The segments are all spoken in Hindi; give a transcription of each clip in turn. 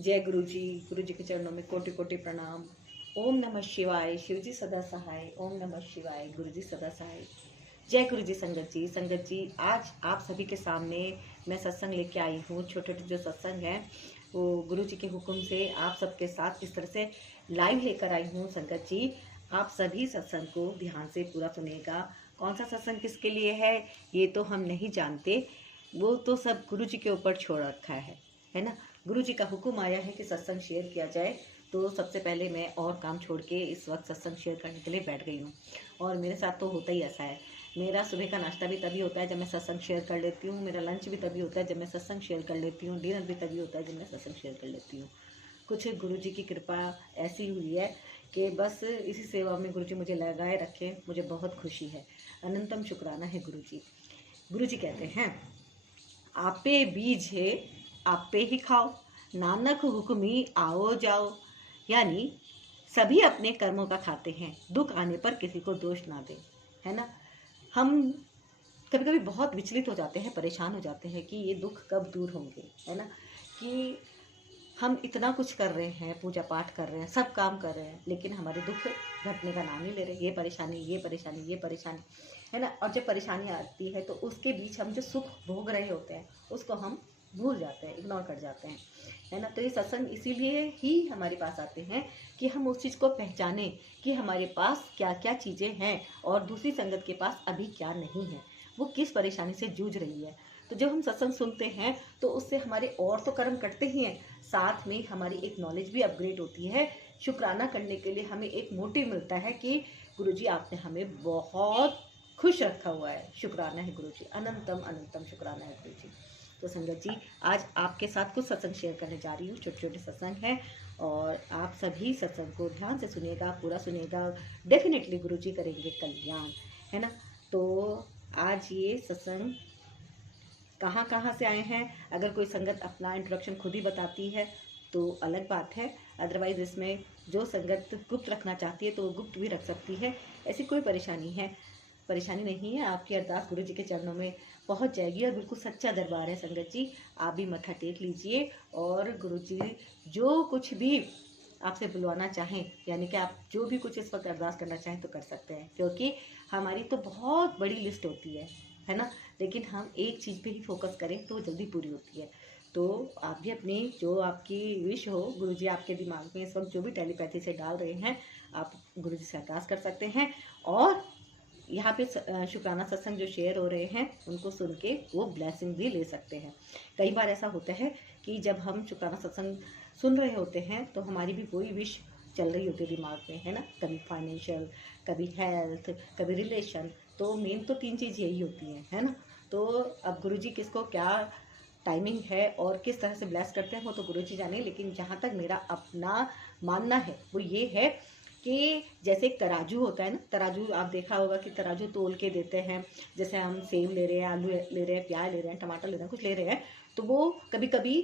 जय गुरु जी के चरणों में कोटि कोटि प्रणाम। ओम नमः शिवाय, शिव जी सदा सहाय। ओम नमः शिवाय, गुरु जी सदा सहाय। जय गुरु जी। संगत जी आज आप सभी के सामने मैं सत्संग लेके आई हूँ। छोटे छोटे जो सत्संग हैं वो गुरु जी के हुक्म से आप सबके साथ इस तरह से लाइव लेकर आई हूँ। संगत जी आप सभी सत्संग को ध्यान से पूरा सुनेगा। कौन सा सत्संग किसके लिए है ये तो हम नहीं जानते, वो तो सब गुरु जी के ऊपर छोड़ रखा है ना। गुरु जी का हुक्म आया है कि सत्संग शेयर किया जाए, तो सबसे पहले मैं और काम छोड़ के इस वक्त सत्संग शेयर करने के लिए बैठ गई हूँ। और मेरे साथ तो होता ही ऐसा है। मेरा सुबह का नाश्ता भी तभी होता है जब मैं सत्संग शेयर कर लेती हूँ, मेरा लंच भी तभी होता है जब मैं सत्संग शेयर कर लेती हूँ, डिनर भी तभी होता है जब मैं सत्संग शेयर कर लेती हूँ। कुछ गुरु जी की कृपा ऐसी हुई है कि बस इसी सेवा में गुरु जी मुझे लगाए रखे, मुझे बहुत खुशी है। अनंतम शुक्राना है गुरु जी। गुरु जी कहते हैं, आपे बीज है आपे ही खाओ, नानक हुक्मी आओ जाओ। यानी सभी अपने कर्मों का खाते हैं, दुख आने पर किसी को दोष ना दे, है ना। हम कभी कभी बहुत विचलित हो जाते हैं, परेशान हो जाते हैं कि ये दुख कब दूर होंगे, है ना। कि हम इतना कुछ कर रहे हैं, पूजा पाठ कर रहे हैं, सब काम कर रहे हैं, लेकिन हमारे दुख घटने का नाम नहीं ले रहे। ये परेशानी ये परेशानी ये परेशानी, है ना। और जब परेशानी आती है तो उसके बीच हम जो सुख भोग रहे होते हैं उसको हम भूल जाते हैं, इग्नोर कर जाते हैं, है ना। तो ये सत्संग इसीलिए ही हमारे पास आते हैं कि हम उस चीज़ को पहचाने कि हमारे पास क्या क्या चीज़ें हैं और दूसरी संगत के पास अभी क्या नहीं है, वो किस परेशानी से जूझ रही है। तो जब हम सत्संग सुनते हैं तो उससे हमारे और तो कर्म कटते ही हैं, साथ में हमारी एक नॉलेज भी अपग्रेड होती है। शुक्राना करने के लिए हमें एक मोटिव मिलता है कि गुरुजी आपने हमें बहुत खुश रखा हुआ है। शुक्राना है गुरुजी, अनंतम अनंतम शुक्राना है गुरुजी। तो संगत जी आज आपके साथ कुछ सत्संग शेयर करने जा रही हूँ। छोटे छोटे सत्संग हैं और आप सभी सत्संग को ध्यान से सुनिएगा, पूरा सुनिएगा। डेफिनेटली गुरुजी करेंगे कल्याण, है ना। तो आज ये सत्संग कहाँ कहाँ से आए हैं, अगर कोई संगत अपना इंट्रोडक्शन खुद ही बताती है तो अलग बात है, अदरवाइज इसमें जो संगत गुप्त रखना चाहती है तो वो गुप्त भी रख सकती है। ऐसी कोई परेशानी नहीं है। आपकी अरदास गुरु जी के चरणों में पहुंच जाएगी और बिल्कुल सच्चा दरबार है संगत जी। आप भी मत्था टेक लीजिए और गुरु जी जो कुछ भी आपसे बुलवाना चाहें, यानी कि आप जो भी कुछ इस वक्त अरदास करना चाहें तो कर सकते हैं, क्योंकि हमारी तो बहुत बड़ी लिस्ट होती है ना। लेकिन हम एक चीज़ पे ही फोकस करें तो वो जल्दी पूरी होती है। तो आप भी अपनी जो आपकी विश हो, गुरुजी आपके दिमाग में इस वक्त जो भी टेलीपैथी से डाल रहे हैं, आप गुरुजी से अरदास कर सकते हैं। और यहाँ पे शुक्राना सत्संग जो शेयर हो रहे हैं उनको सुन के वो ब्लेसिंग भी ले सकते हैं। कई बार ऐसा होता है कि जब हम शुक्राना सत्संग सुन रहे होते हैं तो हमारी भी वही विश चल रही होती है दिमाग में, है ना। कभी फाइनेंशियल, कभी हेल्थ, कभी रिलेशन। तो मेन तो 3 चीज़ यही होती है ना। तो अब गुरुजी किसको क्या टाइमिंग है और किस तरह से ब्लेस करते हैं वो तो गुरुजी जाने, लेकिन जहाँ तक मेरा अपना मानना है वो ये है कि जैसे एक तराजू होता है ना, तराजू आप देखा होगा कि तराजू तोल के देते हैं। जैसे हम सेब ले रहे हैं, आलू ले रहे हैं, प्याज ले रहे हैं, टमाटर ले रहे हैं, कुछ ले रहे हैं, तो वो कभी कभी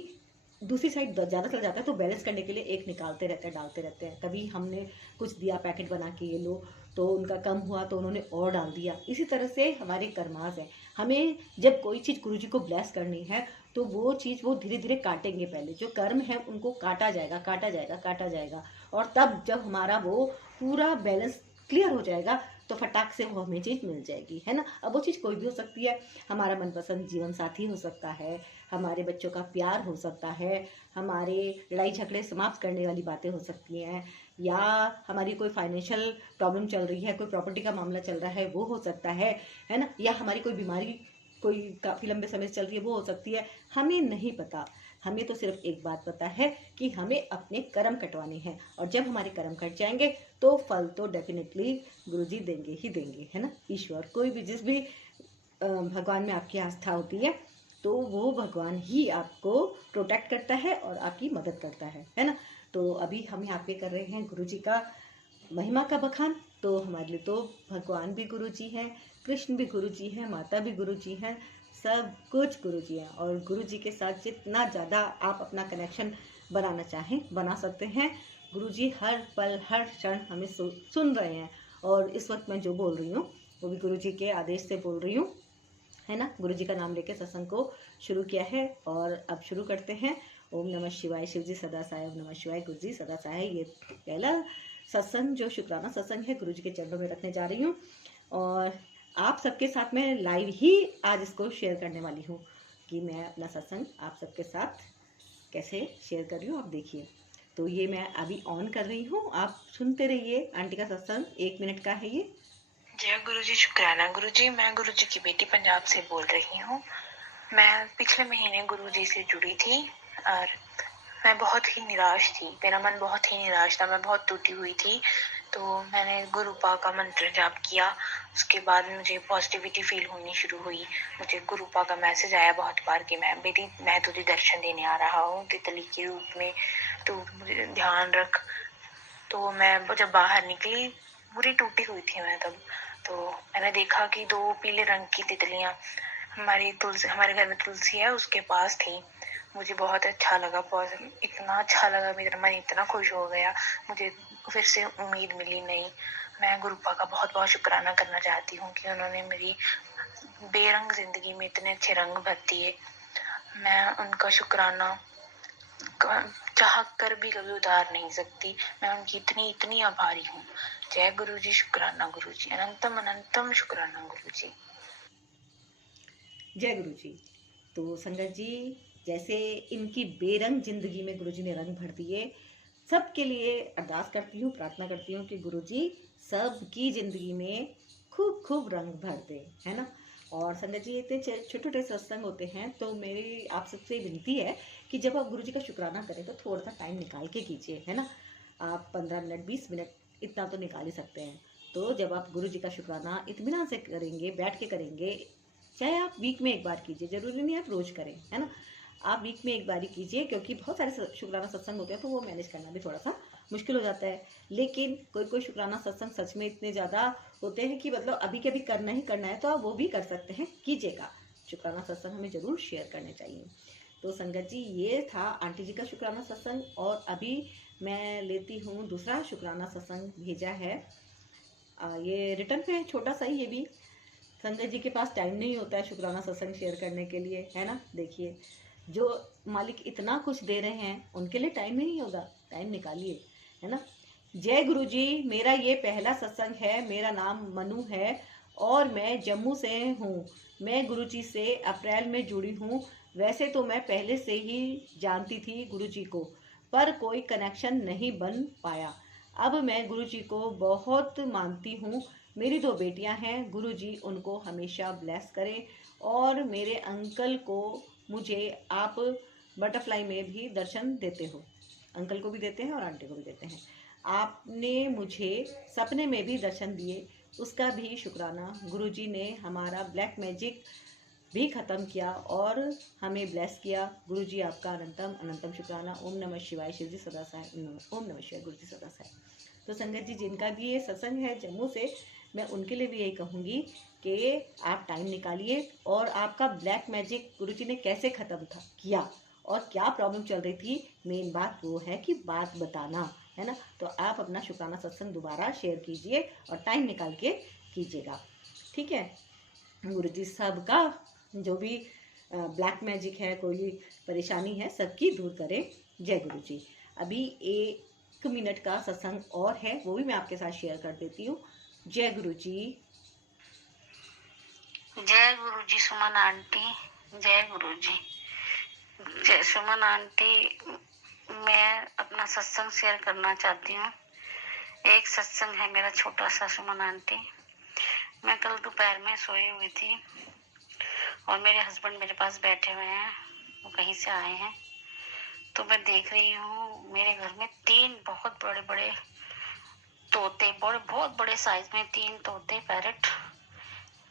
दूसरी साइड ज़्यादा चल जाता है तो बैलेंस करने के लिए एक निकालते रहते हैं, डालते रहते हैं। कभी हमने कुछ दिया पैकेट बना के ये लो, तो उनका कम हुआ तो उन्होंने और डाल दिया। इसी तरह से हमारे कर्मास है। हमें जब कोई चीज़ गुरुजी को ब्लेस करनी है तो वो चीज़ वो धीरे धीरे काटेंगे। पहले जो कर्म है उनको काटा जाएगा, काटा जाएगा, काटा जाएगा, और तब जब हमारा वो पूरा बैलेंस क्लियर हो जाएगा तो फटाक से वो हमें चीज़ मिल जाएगी, है ना। अब वो चीज़ कोई भी हो सकती है। हमारा मनपसंद जीवन साथी हो सकता है, हमारे बच्चों का प्यार हो सकता है, हमारे लड़ाई झगड़े समाप्त करने वाली बातें हो सकती हैं, या हमारी कोई फाइनेंशियल प्रॉब्लम चल रही है, कोई प्रॉपर्टी का मामला चल रहा है वो हो सकता है ना। या हमारी कोई बीमारी कोई काफ़ी लंबे समय से चल रही है वो हो सकती है। हमें नहीं पता, हमें तो सिर्फ एक बात पता है कि हमें अपने कर्म कटवाने हैं, और जब हमारे कर्म कट जाएंगे तो फल तो डेफिनेटली गुरुजी देंगे ही देंगे, है ना। ईश्वर कोई भी जिस भी भगवान में आपकी आस्था होती है तो वो भगवान ही आपको प्रोटेक्ट करता है और आपकी मदद करता है ना। तो अभी हम यहाँ पे कर रहे हैं गुरुजी का महिमा का बखान। तो हमारे लिए तो भगवान भी गुरुजी हैं, कृष्ण भी गुरुजी हैं, माता भी गुरुजी हैं, सब कुछ गुरुजी हैं। और गुरुजी के साथ जितना ज़्यादा आप अपना कनेक्शन बनाना चाहें बना सकते हैं। गुरुजी हर पल हर क्षण हमें सुन रहे हैं। और इस वक्त मैं जो बोल रही हूँ वो भी गुरुजी के आदेश से बोल रही हूँ, है ना। गुरुजी का नाम लेके सत्संग को शुरू किया है और अब शुरू करते हैं। ओम नमः शिवाय, शिव जी सदा सहाय, ओम नमः शिवाय, गुरु जी सदा सहाय। ये पहला सत्संग जो शुक्राना सत्संग है गुरु जी के चरणों में रखने जा रही हूँ और आप सबके साथ मैं लाइव ही आज इसको शेयर करने वाली हूँ कि मैं अपना सत्संग आप सबके साथ कैसे शेयर कर रही हूँ, आप देखिए। तो ये मैं अभी ऑन कर रही हूँ, आप सुनते रहिए। आंटी का सत्संग 1 मिनट का है ये। जय गुरु जी, शुक्राना गुरु जी। मैं गुरु जी की बेटी पंजाब से बोल रही हूँ। मैं पिछले महीने गुरु जी से जुड़ी थी और मैं बहुत ही निराश थी। मेरा मन बहुत ही निराश था, मैं बहुत टूटी हुई थी। तो मैंने गुरु पा का मंत्र जाप किया। उसके बाद मुझे पॉजिटिविटी फील होनी शुरू हुई। मुझे गुरु पा का मैसेज आया बहुत बार कि मैं बेटी, मैं तुझे दर्शन देने आ रहा हूँ तितली के रूप में, तो मुझे ध्यान रख। तो मैं जब बाहर निकली, पूरी टूटी हुई थी मैं तब। तो मैंने देखा कि 2 पीले रंग की तितलियां हमारे घर में तुलसी है उसके पास थी। मुझे बहुत अच्छा लगा, इतना अच्छा लगा, मेरा मन इतना खुश हो गया, मुझे फिर से उम्मीद मिली नहीं। मैं गुरुपा का बहुत बहुत शुक्राना करना चाहती हूँ कि उन्होंने मेरी बेरंग जिंदगी में इतने अच्छे रंग भर दिए। मैं उनका शुक्राना चाह कर भी कभी उतार नहीं सकती। मैं उनकी इतनी इतनी आभारी हूँ। जय गुरु जी, शुक्राना गुरु जी, अनंतम अनंतम शुक्राना गुरु जी। जय गुरु जी। तो संगत जी, जैसे इनकी बेरंग जिंदगी में गुरु जी ने रंग भर दिए, सबके लिए अरदास करती हूँ, प्रार्थना करती हूँ कि गुरु जी सबकी जिंदगी में खूब खूब रंग भर दे, है ना। और संगत जी, इतने छोटे छोटे सत्संग होते हैं, तो मेरी आप सबसे विनती है कि जब आप गुरु जी का शुक्राना करें तो थोड़ा सा टाइम निकाल के कीजिए, है ना। आप 15 मिनट 20 मिनट इतना तो निकाल ही सकते हैं। तो जब आप गुरु जी का शुक्राना इत्मीनान से करेंगे, बैठ के करेंगे, चाहे आप वीक में एक बार कीजिए, जरूरी नहीं आप रोज करें, है ना। आप वीक में एक बार ही कीजिए, क्योंकि बहुत सारे शुक्राना सत्संग होते हैं तो वो मैनेज करना भी थोड़ा सा मुश्किल हो जाता है। लेकिन कोई कोई शुक्राना सत्संग सच में इतने ज़्यादा होते हैं कि मतलब अभी के अभी करना ही करना है, तो आप वो भी कर सकते हैं, कीजिएगा। शुक्राना सत्संग हमें जरूर शेयर करने चाहिए। तो संगत जी, ये था आंटी जी का शुक्राना सत्संग। और अभी मैं लेती हूँ दूसरा शुक्राना सत्संग भेजा है। ये रिटर्न पे है, छोटा सा ही ये भी। संजय जी के पास टाइम नहीं होता है शुक्राना सत्संग शेयर करने के लिए, है ना। देखिए, जो मालिक इतना कुछ दे रहे हैं उनके लिए टाइम नहीं होगा, टाइम निकालिए, है ना। जय गुरु जी, मेरा ये पहला सत्संग है। मेरा नाम मनु है और मैं जम्मू से हूँ। मैं गुरु जी से अप्रैल में जुड़ी हूँ। वैसे तो मैं पहले से ही जानती थी गुरु जी को, पर कोई कनेक्शन नहीं बन पाया। अब मैं गुरु जी को बहुत मानती हूँ। मेरी 2 बेटियां हैं, गुरु जी उनको हमेशा ब्लेस करें। और मेरे अंकल को मुझे आप बटरफ्लाई में भी दर्शन देते हो, अंकल को भी देते हैं और आंटी को भी देते हैं। आपने मुझे सपने में भी दर्शन दिए, उसका भी शुक्राना। गुरु जी ने हमारा ब्लैक मैजिक भी ख़त्म किया और हमें ब्लेस किया। गुरु जी आपका अनंतम अनंतम शुक्राना। ओम नमः शिवाय, शिव जी सदा सहाय, ओम नमः शिवाय, गुरु जी सदा सहाय। तो संगत जी, जिनका भी ये सत्संग है जम्मू से, मैं उनके लिए भी यही कहूँगी कि आप टाइम निकालिए और आपका ब्लैक मैजिक गुरु जी ने कैसे ख़त्म था किया और क्या प्रॉब्लम चल रही थी, मेन बात वो है कि बात बताना, है ना। तो आप अपना शुक्राना सत्संग दोबारा शेयर कीजिए और टाइम निकाल के कीजिएगा, ठीक है। गुरु जी सबका जो भी ब्लैक मैजिक है, कोई परेशानी है, सबकी दूर करें। जय गुरु जी। अभी 1 मिनट का सत्संग और है, वो भी मैं आपके साथ शेयर कर देती हूँ। जय गुरु जी। जय गुरु जी सुमन आंटी। जय गुरु जी। जय सुमन आंटी, मैं अपना सत्संग शेयर करना चाहती हूँ। एक सत्संग है मेरा छोटा सा, सुमन आंटी। मैं कल दोपहर में सोई हुई थी और मेरे हस्बैंड मेरे पास बैठे हुए हैं, वो कहीं से आए हैं। तो मैं देख रही हूँ मेरे घर में 3 बहुत बड़े बड़े तोते, बहुत बड़े साइज में 3 तोते पैरट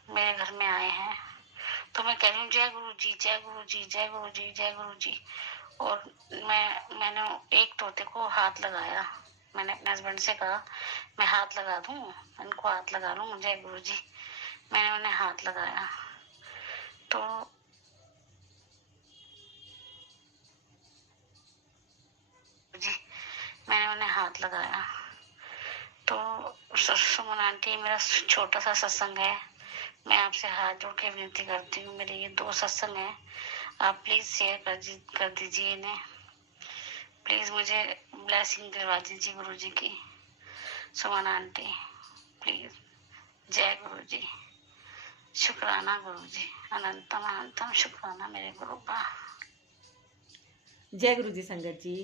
मेरे घर में आए हैं। तो मैं कह रही हूँ जय गुरु जी, जय गुरु जी, जय गुरु जी, जय गुरु जी। और मैंने एक तोते को हाथ लगाया। मैंने अपने हस्बैंड से कहा मैं हाथ लगा दूं, इनको हाथ लगा लूं, जय गुरु जी। मैंने उन्हें हाथ लगाया तो जी, मैंने उन्हें हाथ लगाया तो सुमन आंटी, मेरा छोटा सा सत्संग है। मैं आपसे हाथ जोड़ के विनती करती हूँ, मेरे ये 2 सत्संग हैं, आप प्लीज शेयर कर दीजिए इन्हें। मुझे ब्लेसिंग दिलवा दीजिए गुरु जी की। सुमन आंटी प्लीज। जय गुरु जी। शुक्राना गुरु जी, अनंतम अनंतम शुक्राना मेरे गुरु का। जय गुरु जी संगत जी।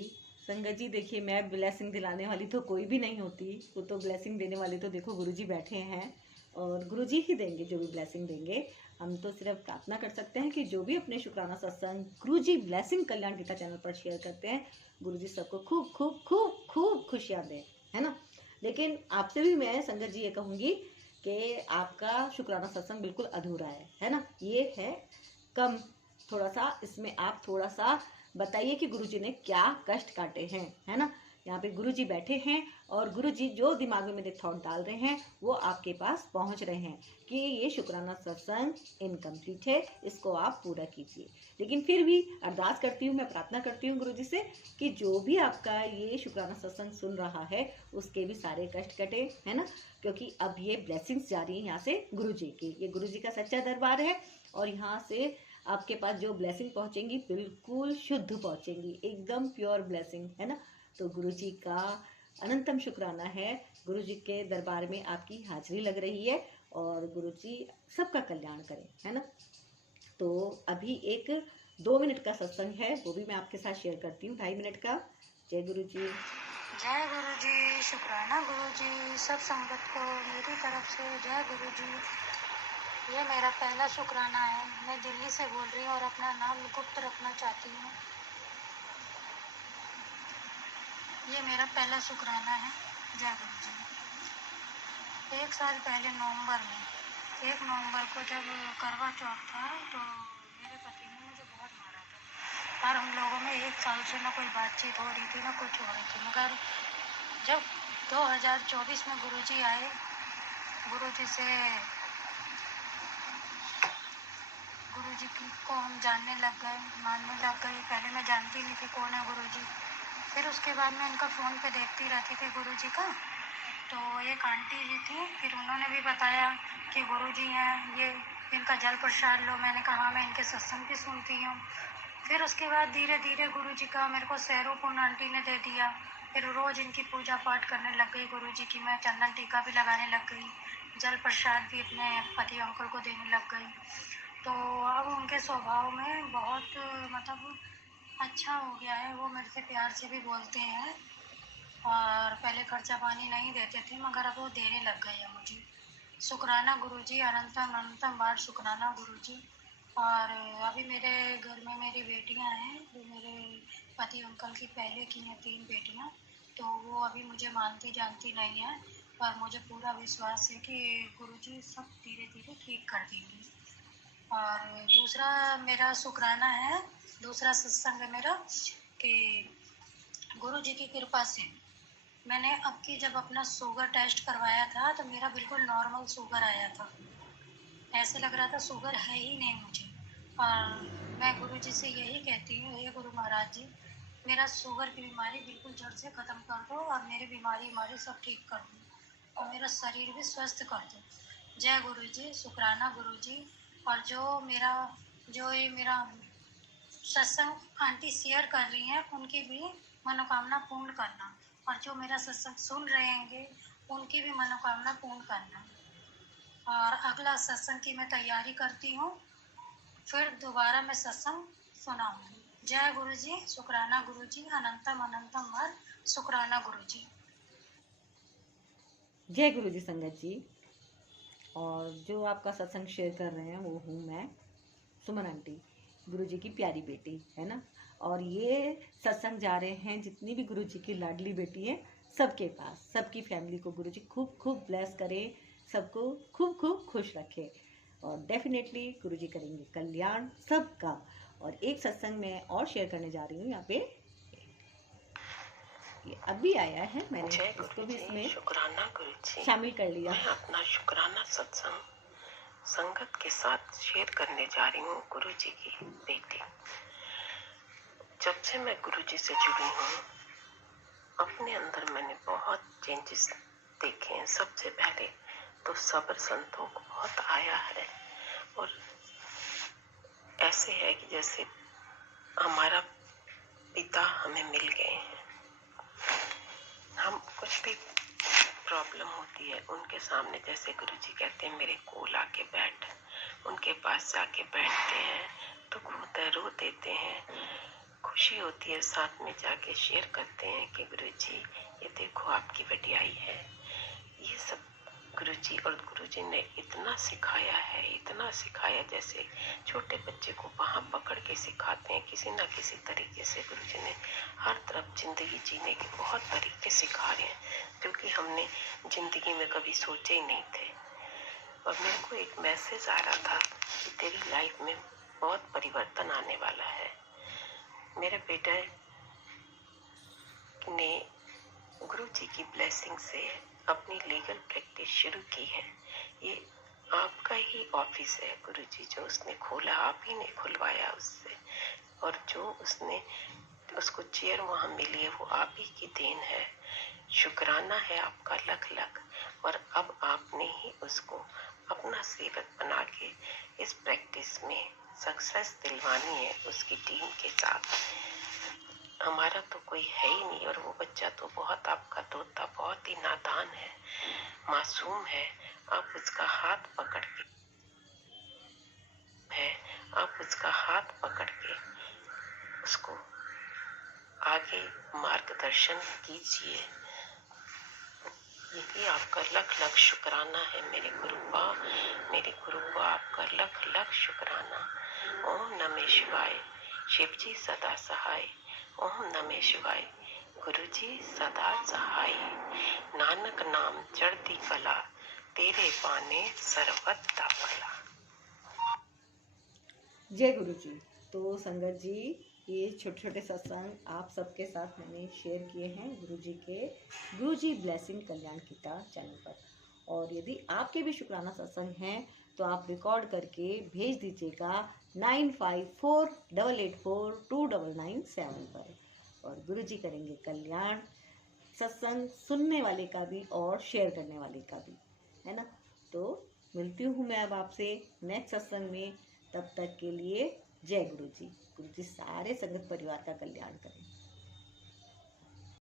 संगत जी देखिए, मैं ब्लेसिंग दिलाने वाली तो कोई भी नहीं होती, वो तो ब्लेसिंग देने वाले तो देखो गुरु जी बैठे हैं और गुरु जी ही देंगे जो भी ब्लेसिंग देंगे। हम तो सिर्फ प्रार्थना कर सकते हैं कि जो भी अपने शुक्राना सत्संग गुरु जी ब्लेसिंग कल्याण गीता चैनल पर शेयर करते हैं, गुरु जी सबको खूब खूब खूब खूब खुशियाँ दें, है ना। लेकिन आपसे भी मैं संगत जी ये कहूँगी कि आपका शुक्राना सत्संग बिल्कुल अधूरा है ना। ये है कम, थोड़ा सा इसमें आप थोड़ा सा बताइए कि गुरुजी ने क्या कष्ट काटे हैं, है ना। यहाँ पे गुरुजी बैठे हैं और गुरुजी जो दिमाग में मेरे थॉट डाल रहे हैं वो आपके पास पहुंच रहे हैं कि ये शुक्राना सत्संग इनकम्प्लीट है, इसको आप पूरा कीजिए। लेकिन फिर भी अरदास करती हूँ, मैं प्रार्थना करती हूँ गुरुजी से कि जो भी आपका ये शुक्राना सत्संग सुन रहा है उसके भी सारे कष्ट कटे, है ना। क्योंकि अब ये ब्लेसिंग्स जा रही है यहाँ से गुरुजी की, ये गुरुजी का सच्चा दरबार है और यहाँ से आपके पास जो ब्लेसिंग पहुंचेंगी बिल्कुल शुद्ध पहुंचेंगी, एकदम प्योर ब्लेसिंग, है ना। तो गुरु जी का अनंतम शुक्राना है, गुरु जी के दरबार में आपकी हाजिरी लग रही है और गुरु जी सबका कल्याण करें, है ना। तो अभी एक 2 मिनट का सत्संग है, वो भी मैं आपके साथ शेयर करती हूँ, 2.5 मिनट का। जय गुरु जी। जय गुरु जी। शुक्राना गुरु जी। सब संगत को मेरी तरफ से जय गुरु जी। ये मेरा पहला शुक्राना है। मैं दिल्ली से बोल रही हूँ और अपना नाम गुप्त रखना चाहती हूँ। ये मेरा पहला शुक्राना है। जय गुरु जी। 1 साल पहले नवंबर में 1 नवंबर को जब करवा चौथ था तो मेरे पति ने मुझे बहुत मारा था और हम लोगों में 1 साल से ना कोई बातचीत हो रही थी ना कुछ हो रही थी। मगर जब 2024 में गुरुजी आए, गुरुजी से गुरुजी को हम जानने लग गए, मानने लग गए। पहले मैं जानती नहीं थी कौन है गुरुजी। फिर उसके बाद मैं इनका फ़ोन पे देखती रहती थी गुरुजी का। तो एक आंटी जी थी, फिर उन्होंने भी बताया कि गुरुजी हैं, ये इनका जल प्रसाद लो। मैंने कहा हाँ, मैं इनके सत्संग भी सुनती हूँ। फिर उसके बाद धीरे धीरे गुरुजी का मेरे को सैरोपुन आंटी ने दे दिया। फिर रोज़ इनकी पूजा पाठ करने लग गई गुरुजी की। मैं चंदन टीका भी लगाने लग गई, जल प्रसाद भी अपने पति अंकल को देने लग गई। तो अब उनके स्वभाव में बहुत मतलब अच्छा हो गया है। वो मेरे से प्यार से भी बोलते हैं और पहले खर्चा पानी नहीं देते थे मगर अब वो देने लग गए हैं मुझे। शुक्राना गुरुजी, अनंतम अनंतम बार शुक्राना गुरुजी। और अभी मेरे घर में मेरी बेटियां हैं जो मेरे पति अंकल की पहले की हैं 3 बेटियां। तो वो अभी मुझे मानती जानती नहीं है पर मुझे पूरा विश्वास है कि गुरुजी सब धीरे धीरे ठीक कर देंगे। और दूसरा मेरा शुक्राना है, दूसरा सत्संग है मेरा कि गुरु जी की कृपा से मैंने अब की जब अपना शुगर टेस्ट करवाया था तो मेरा बिल्कुल नॉर्मल शुगर आया था। ऐसे लग रहा था शुगर है ही नहीं मुझे। और मैं गुरु जी से यही कहती हूँ, हे गुरु महाराज जी, मेरा शुगर की बीमारी बिल्कुल जड़ से ख़त्म कर दो और मेरी बीमारी सब ठीक कर दो और मेरा शरीर भी स्वस्थ कर दो। जय गुरु जी। शुक्राना गुरु जी। और जो ये मेरा सत्संग आंटी शेयर कर रही हैं उनकी भी मनोकामना पूर्ण करना और जो मेरा सत्संग सुन रहे हैं उनकी भी मनोकामना पूर्ण करना। और अगला सत्संग की मैं तैयारी करती हूँ, फिर दोबारा मैं सत्संग सुनाऊंगी। जय गुरु जी। शुक्राना गुरु जी। अनंतम अनंतम बार शुक्राना गुरु जी। जय गुरु जी संगत जी। और जो आपका सत्संग शेयर कर रहे हैं वो हूँ मैं, सुमन आंटी, गुरुजी की प्यारी बेटी, है ना। और ये सत्संग जा रहे हैं जितनी भी गुरुजी की लाडली बेटी है सबके पास, सबकी फैमिली को गुरुजी खूब खूब ब्लेस करे, सबको खूब खूब खुश रखे और डेफिनेटली गुरुजी करेंगे कल्याण सबका। और एक सत्संग मैं और शेयर करने जा रही हूँ यहाँ पे, ये अभी आया है, मैंने इसको भी इसमें शुक्राना गुरुजी, शामिल कर लिया। मैं अपना शुक्राना सत्संग संगत के साथ शेयर करने जा रही हूँ। गुरुजी की बेटी, जब से मैं गुरुजी से जुड़ी हूँ अपने अंदर मैंने बहुत चेंजेस देखे हैं। सबसे पहले तो सब्र संतोष बहुत आया है और ऐसे है कि जैसे हमारा पिता हमें मिल गए हैं। होती है, उनके सामने जैसे गुरुजी कहते हैं मेरे कोल आके बैठ, उनके पास जाके बैठते हैं, दुख होता है रो देते हैं, खुशी होती है साथ में जाके शेयर करते हैं कि गुरुजी ये देखो आपकी वडियाई है। ये सब गुरुजी और गुरुजी ने इतना सिखाया है, इतना सिखाया, जैसे छोटे बच्चे को वहाँ पकड़ के सिखाते हैं किसी ना किसी तरीके से। गुरुजी ने हर तरफ जिंदगी जीने के बहुत तरीके सिखा रहे हैं जो कि हमने जिंदगी में कभी सोचे ही नहीं थे। और मेरे को एक मैसेज आ रहा था कि तेरी लाइफ में बहुत परिवर्तन आने वाला है। मेरे बेटे ने गुरुजी की ब्लेसिंग से अपनी लीगल प्रैक्टिस शुरू की है। ये आपका ही ऑफिस है गुरुजी, जो उसने खोला आप ही ने खुलवाया उससे, और जो उसको चेयर वहाँ मिली है वो आप ही की देन है। शुक्राना है आपका लख लख। और अब आपने ही उसको अपना सेवक बना के इस प्रैक्टिस में सक्सेस दिलवानी है उसकी टीम के साथ। हमारा तो कोई है ही नहीं, और वो बच्चा तो बहुत आपका तोता बहुत ही नादान है, मासूम है। आप उसका हाथ पकड़ के उसको आगे मार्गदर्शन कीजिए। यही आपका लख लख शुक्राना है मेरे गुरुबा, मेरे गुरुबा आपका लख लख शुक्राना। ओम नमः शिवाय, शिव जी सदा सहाय। ओम नमः शिवाय, गुरुजी सदा सहाय। नानक नाम चढ़ती कला, तेरे पाने सर्वदा भला। जय गुरु जी। तो संगत जी, ये छोटे छोटे सत्संग आप सबके साथ मैंने शेयर किए हैं गुरुजी ब्लेसिंग कल्याण गीता चैनल पर। और यदि आपके भी शुक्राना सत्संग हैं तो आप रिकॉर्ड करके भेज दीजिएगा 9548842997 पर। और गुरुजी करेंगे कल्याण, सत्संग सुनने वाले का भी और शेयर करने वाले का भी, है ना। तो मिलती हूँ मैं अब आपसे नेक्स्ट सत्संग में। तब तक के लिए जय गुरु जी। गुरु जी सारे संगत परिवार का कल्याण करें।